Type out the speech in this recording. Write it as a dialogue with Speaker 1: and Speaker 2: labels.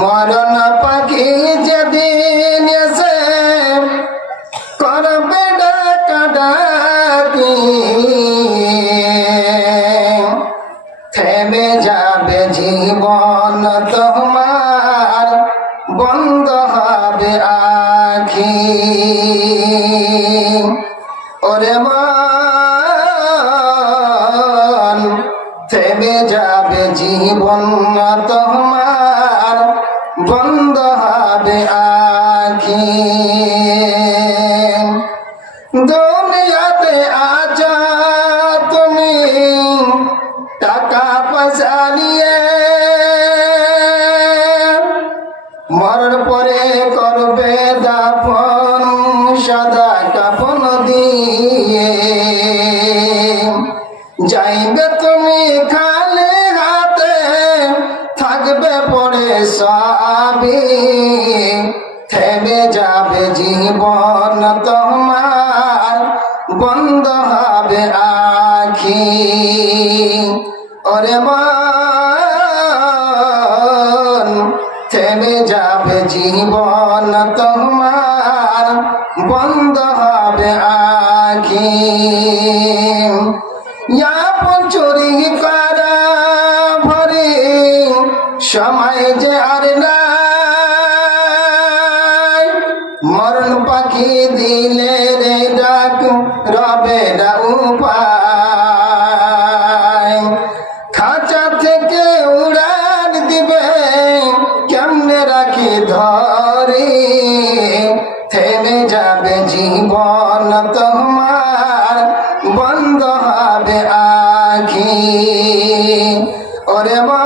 Speaker 1: মরণ পাখি যেদিন এসে করবে ডাকাডাকি থেমে যাবে জীবন তোমার, বন্ধ হবে আখি। ওরে মন, থেমে যাবে জীবন তোমার। বন্ধ হবে আখি দুনিয়াতে আজা তুমি টাকা পয়সা নিয়ে মরণ পরে করবে দাফন সাদা কাপন দিয়ে। যাইবে তুমি খালে পরে সবই থেমে যাবে জীবন তোমার, বন্ধ হবে আখি। ওরে থেমে যাবে জীবন তোমার, বন্ধ হবে আখি। সময় যে আর মরণ পাখি দিলে রে ডাক, রবে না উপায়। খাঁচা থেকে উড়ান দিবে, কেমনে রাখি ধরে? থেমে যাবে জীবন তোমার, বন্ধ হবে আখি। ওরে মন